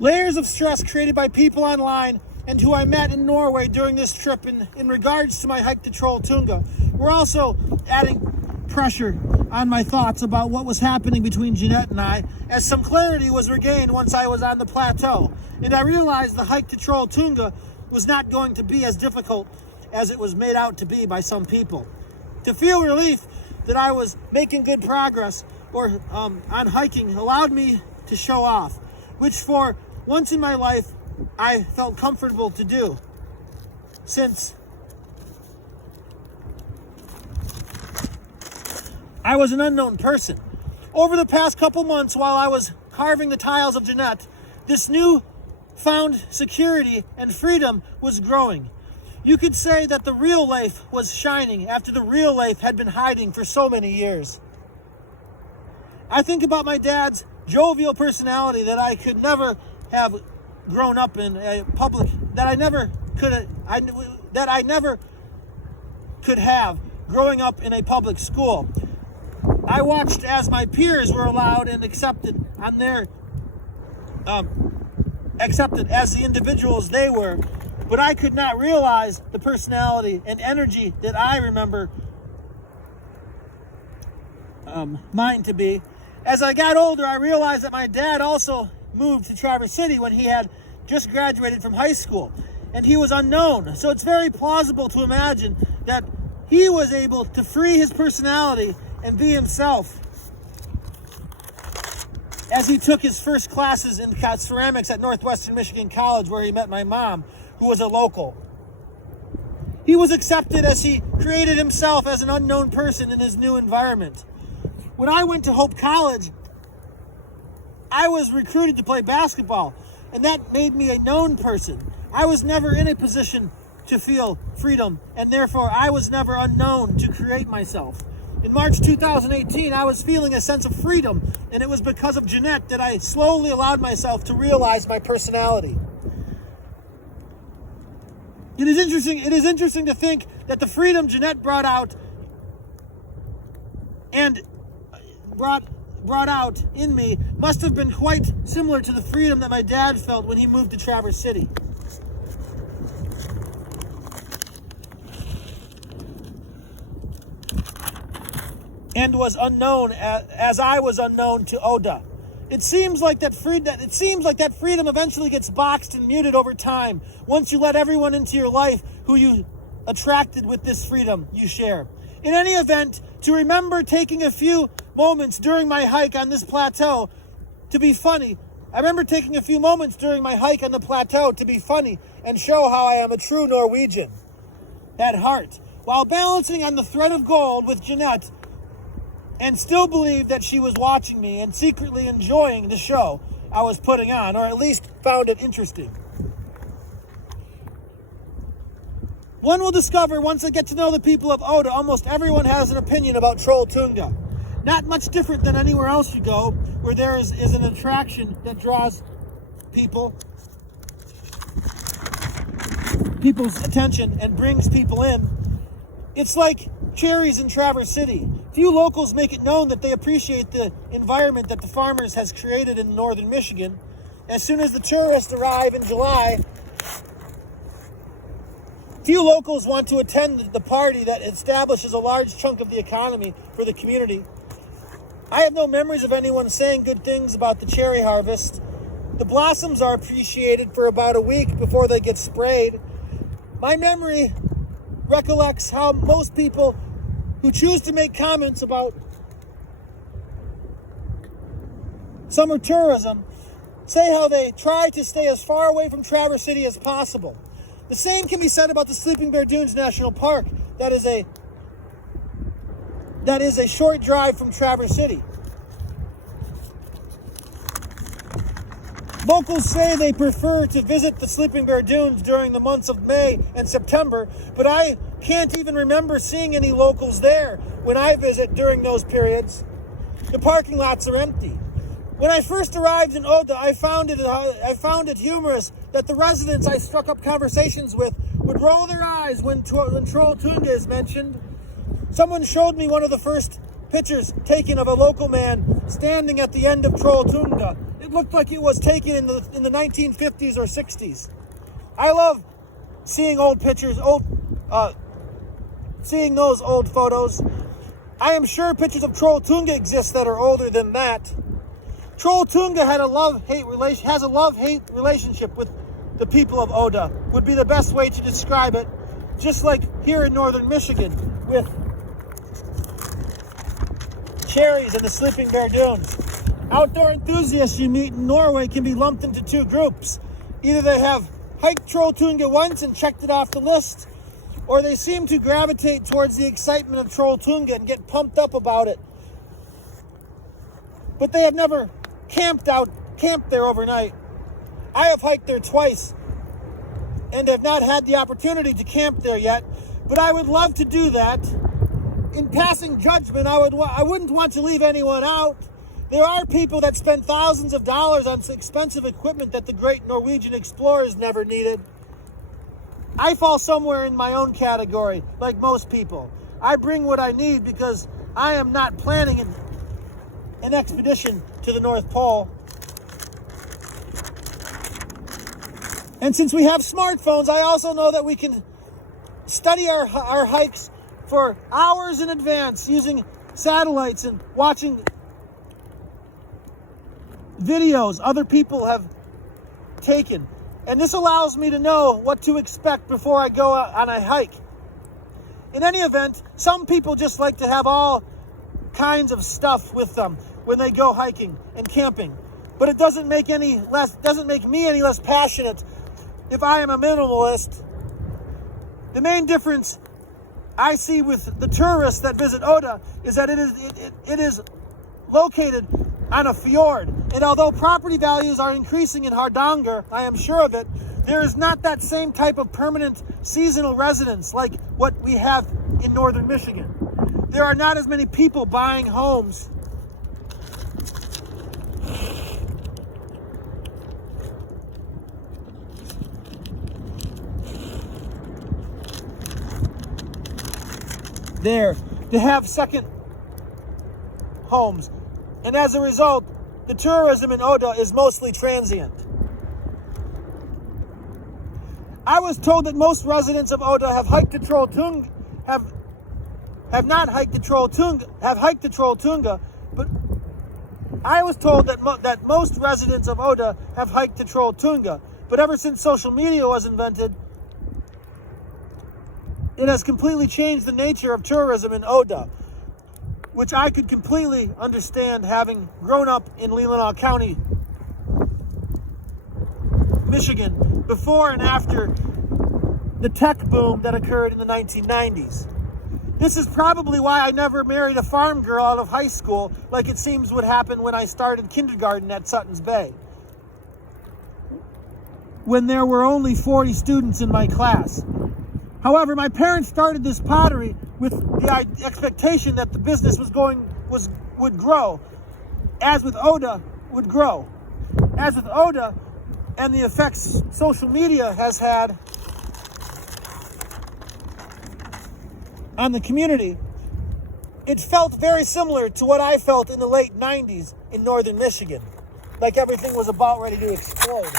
Layers of stress created by people online and who I met in Norway during this trip in regards to my hike to Trolltunga were also adding pressure on my thoughts about what was happening between Jeanett and I, as some clarity was regained once I was on the plateau, and I realized the hike to Trolltunga was not going to be as difficult as it was made out to be by some people. To feel relief that I was making good progress on hiking allowed me to show off, which for once in my life I felt comfortable to do, since I was an unknown person. Over the past couple months while I was carving the tiles of Jeanett, this new found security and freedom was growing. You could say that the real Leif was shining after the real Leif had been hiding for so many years. I think about my dad's jovial personality that I could never have grown up in a public, that I never could have growing up in a public school. I watched as my peers were allowed and accepted as the individuals they were, but I could not realize the personality and energy that I remember mine to be. As I got older, I realized that my dad also moved to Traverse City when he had just graduated from high school, and he was unknown. So it's very plausible to imagine that he was able to free his personality and be himself as he took his first classes in ceramics at Northwestern Michigan College, where he met my mom, who was a local. He was accepted as he created himself as an unknown person in his new environment. When I went to Hope College, I was recruited to play basketball, and that made me a known person. I was never in a position to feel freedom, and therefore I was never unknown to create myself. In March 2018, I was feeling a sense of freedom, and it was because of Jeanett that I slowly allowed myself to realize my personality. It is interesting to think that the freedom Jeanett brought out in me must have been quite similar to the freedom that my dad felt when he moved to Traverse City. And was unknown as I was unknown to Oda. It seems like that freedom eventually gets boxed and muted over time once you let everyone into your life who you attracted with this freedom you share. In any event, to remember taking a few moments during my hike on this plateau to be funny. I remember taking a few moments during my hike on the plateau to be funny and show how I am a true Norwegian at heart, while balancing on the thread of gold with Jeanett, and still believed that she was watching me and secretly enjoying the show I was putting on, or at least found it interesting. One will discover once they get to know the people of Oda, almost everyone has an opinion about Trolltunga. Not much different than anywhere else you go, where there is an attraction that draws people's attention and brings people in. It's like cherries in Traverse City. Few locals make it known that they appreciate the environment that the farmers has created in northern Michigan. As soon as the tourists arrive in July, few locals want to attend the party that establishes a large chunk of the economy for the community. I have no memories of anyone saying good things about the cherry harvest. The blossoms are appreciated for about a week before they get sprayed. My memory recollects how most people who choose to make comments about summer tourism say how they try to stay as far away from Traverse City as possible. The same can be said about the Sleeping Bear Dunes National Park. That is a short drive from Traverse City. Locals say they prefer to visit the Sleeping Bear Dunes during the months of May and September, but I can't even remember seeing any locals there when I visit during those periods. The parking lots are empty. When I first arrived in Oda, I found it humorous that the residents I struck up conversations with would roll their eyes when Trolltunga is mentioned. Someone showed me one of the first pictures taken of a local man standing at the end of Trolltunga. It it looked like it was taken in the 1950s or 60s. I love seeing old pictures, seeing those old photos. I am sure pictures of Trolltunga exist that are older than that. Trolltunga has a love-hate relationship with the people of Oda, would be the best way to describe it. Just like here in northern Michigan with cherries and the Sleeping Bear Dunes. Outdoor enthusiasts you meet in Norway can be lumped into two groups. Either they have hiked Trolltunga once and checked it off the list, or they seem to gravitate towards the excitement of Trolltunga and get pumped up about it. But they have never camped there overnight. I have hiked there twice and have not had the opportunity to camp there yet, but I would love to do that. In passing judgment, I wouldn't want to leave anyone out. There are people that spend thousands of dollars on expensive equipment that the great Norwegian explorers never needed. I fall somewhere in my own category, like most people. I bring what I need because I am not planning an expedition to the North Pole. And since we have smartphones, I also know that we can study our hikes for hours in advance using satellites and watching videos other people have taken. And this allows me to know what to expect before I go on a hike. In any event, some people just like to have all kinds of stuff with them when they go hiking and camping. But it doesn't make me any less passionate if I am a minimalist. The main difference I see with the tourists that visit Oda is that it is located on a fjord. And although property values are increasing in Hardanger, I am sure of it, there is not that same type of permanent seasonal residence like what we have in northern Michigan. There are not as many people buying homes. There to have second homes. And as a result, the tourism in Oda is mostly transient. I was told that most residents of Oda have hiked the Trolltunga, have hiked the Trolltunga, but I was told that most residents of Oda have hiked the Trolltunga. But ever since social media was invented, it has completely changed the nature of tourism in Oda, which I could completely understand having grown up in Leelanau County, Michigan, before and after the tech boom that occurred in the 1990s. This is probably why I never married a farm girl out of high school, like it seems would happen when I started kindergarten at Sutton's Bay, when there were only 40 students in my class. However, my parents started this pottery with the expectation that the business would grow, as with Oda would grow. As with Oda and the effects social media has had on the community, it felt very similar to what I felt in the late 90s in northern Michigan, like everything was about ready to explode.